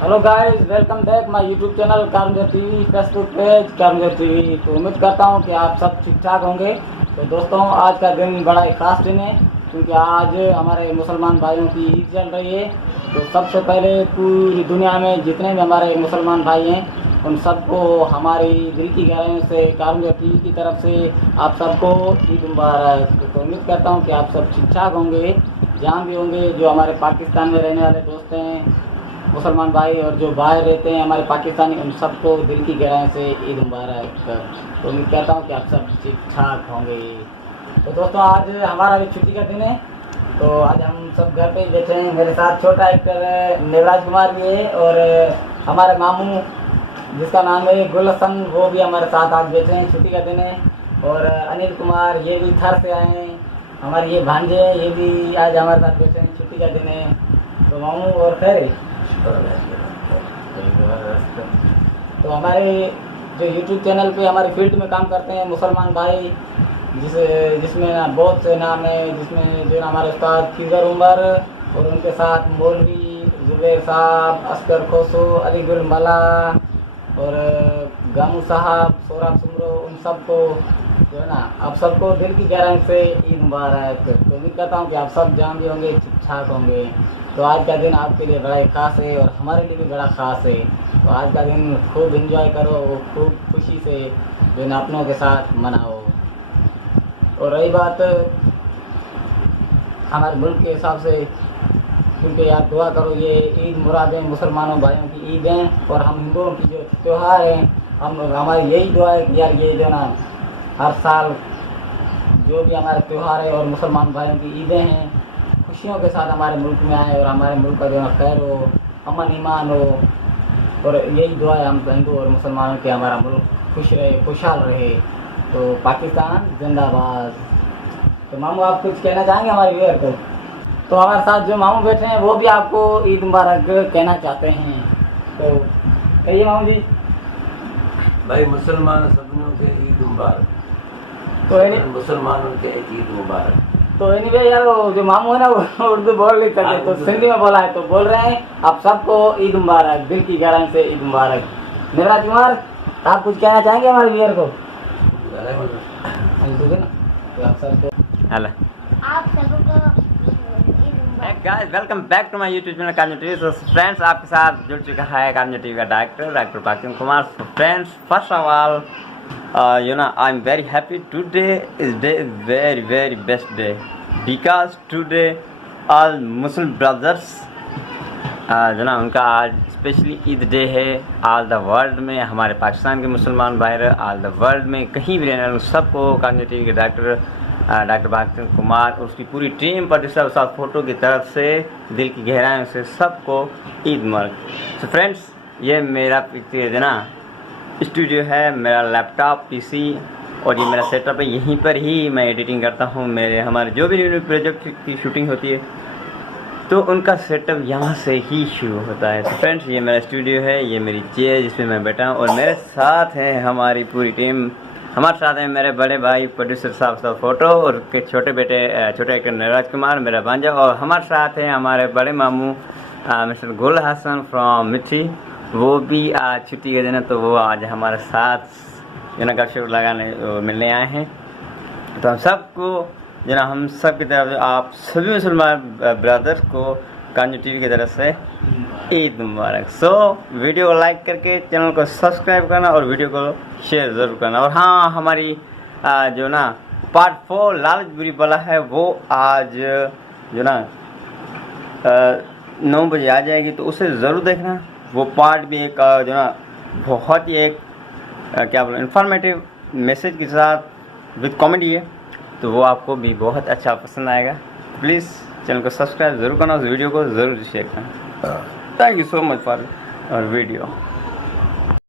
Hello guys, welcome back my YouTube channel Kamjor TV, Facebook page Kamjor TV. तो उम्मीद करता हूं कि आप सब ठीक ठाक होंगे। तो दोस्तों, आज का दिन बड़ा ही खास दिन है क्योंकि आज हमारे मुसलमान भाइयों की ईद चल रही है। तो सबसे पहले पूरी दुनिया में जितने भी हमारे मुसलमान भाई हैं उन सबको हमारी दिल की गहराइयों से कामजोर टीवी की तरफ से आप सबको ईद मुबारक। तो उम्मीद करता हूँ कि आप सब ठीक ठाक होंगे, जहाँ भी होंगे। जो हमारे पाकिस्तान में रहने वाले दोस्त हैं मुसलमान भाई और जो बाहर रहते हैं हमारे पाकिस्तानी, उन सबको दिल की गहराई से ईद मुबारक। तो उम्मीद करता हूँ कि आप सब ठीक ठाक होंगे। तो दोस्तों, आज हमारा भी छुट्टी का दिन है, तो आज हम सब घर पे ही बैठे हैं। मेरे साथ छोटा एक्टर नेवराज कुमार भी है और हमारे मामू जिसका नाम है गुलहसन, वो भी हमारे साथ आज बैठे हैं। छुट्टी का दिन है। और अनिल कुमार, ये भी थर से आए हैं। हमारे ये भांजे हैं, ये भी आज हमारे साथ बैठे हैं। छुट्टी का दिन है। तो मामू और खैर, तो हमारे जो YouTube चैनल पे हमारे फील्ड में काम करते हैं मुसलमान भाई, जिसमें ना बहुत से नाम है, जिसमें जो ना हमारे उस्ताद फिगर उमर और उनके साथ मौलवी जुबैर साहब, असगर खोसो, अली गुल मला और गामू साहब, सोराब सुमरो, उन सबको जो है ना आप सबको दिल की गहराई से ईद मुबारक। तो उम्मीद करता हूँ कि आप सब जहाँ भी होंगे ठीक ठाक होंगे। तो आज का दिन आपके लिए बड़ा ही खास है और हमारे लिए भी बड़ा खास है। तो आज का दिन खूब एंजॉय करो, खूब खुशी से जो है अपनों के साथ मनाओ। और रही बात हमारे मुल्क के हिसाब से, क्योंकि यार दुआ करो, ये ईद मुरादें मुसलमानों भाइयों की ईद हैं और हम हिंदुओं की जो त्यौहार हैं, हमारी यही दुआ है कि यार ये जो ना हर साल जो भी हमारे त्यौहार है और मुसलमान भाइयों की ईदें हैं खुशियों के साथ हमारे मुल्क में आए और हमारे मुल्क का जो है खैर हो, अमन ईमान हो। और यही दुआ है हम हिंदू और मुसलमानों के, हमारा मुल्क खुश रहे, खुशहाल रहे। तो पाकिस्तान जिंदाबाद। तो मामू, आप कुछ कहना चाहेंगे हमारे व्यूअर को? तो हमारे साथ जो मामू बैठे हैं वो भी आपको ईद मुबारक कहना चाहते हैं, तो कहिए मामू जी। भाई, मुसलमान सबनों के ईद मुबारक। तो मुसलमानों के ईद मुबारक। तो एनीवे यार, वो जो मामू है ना वो उर्दू बोल नहीं सकते, तो सिंधी में बोला है, तो बोल रहे हैं आप सबको ईद मुबारक, दिल की गहराई से ईद मुबारक। नेवराज कुमार, आप कुछ कहना चाहेंगे हमारे व्यूअर को? Hello guys, welcome back to my YouTube channel Kamjor TV. तो फ्रेंड्स, आपके साथ जुड़ चुका है कामजोर टीवी का director Pakim Kumar. Friends, first of all I'm very happy. Today is very best day because today all Muslim brothers जो ना उनका आज स्पेशली ईद डे है। ऑल द वर्ल्ड में हमारे पाकिस्तान के मुसलमान भाई, ऑल द वर्ल्ड में कहीं भी रहने वाले सबको कामजोर टीवी के डॉक्टर पाकिम कुमार और उसकी पूरी टीम पर साथ फोटो की तरफ से दिल की गहराइयों से सबको ईद मुबारक। तो फ्रेंड्स, ये मेरा जो ना स्टूडियो है, मेरा लैपटॉप पीसी और ये मेरा सेटअप है। यहीं पर ही मैं एडिटिंग करता हूँ। हमारे जो भी न्यू प्रोजेक्ट की शूटिंग होती है तो उनका सेटअप यहाँ से ही शुरू होता है। तो फ्रेंड्स, ये मेरा स्टूडियो है, ये मेरी चेयर जिसमें मैं बैठा हूँ और मेरे साथ है हमारी पूरी टीम। हमारे साथ हैं मेरे बड़े भाई प्रोड्यूसर साहब फोटो और के छोटे एक्टर नेवराज कुमार, मेरा भांजा। और हमारे साथ हैं हमारे बड़े मामू मिस्टर गुल हसन फ्रॉम मिठी। वो भी आज छुट्टी के दिन है, तो वो आज हमारे साथ जो ना गपशप लगाने मिलने आए हैं। तो हम सबको जो ना हम सब की तरफ आप सभी मुसलमान ब्रदर्स को कामजोर टीवी की तरफ से ईद मुबारक। सो वीडियो को लाइक करके चैनल को सब्सक्राइब करना और वीडियो को शेयर ज़रूर करना। और हाँ, हमारी जो ना पार्ट 4 लालच बुरी बला है, वो आज जो ना 9 बजे आ जाएगी, तो उसे ज़रूर देखना। वो पार्ट भी एक जो ना बहुत ही एक क्या बोलो इन्फॉर्मेटिव मैसेज के साथ विद कॉमेडी है, तो वो आपको भी बहुत अच्छा पसंद आएगा। प्लीज़ चैनल को सब्सक्राइब ज़रूर करना, उस वीडियो को ज़रूर शेयर करना। Thank you so much for our video.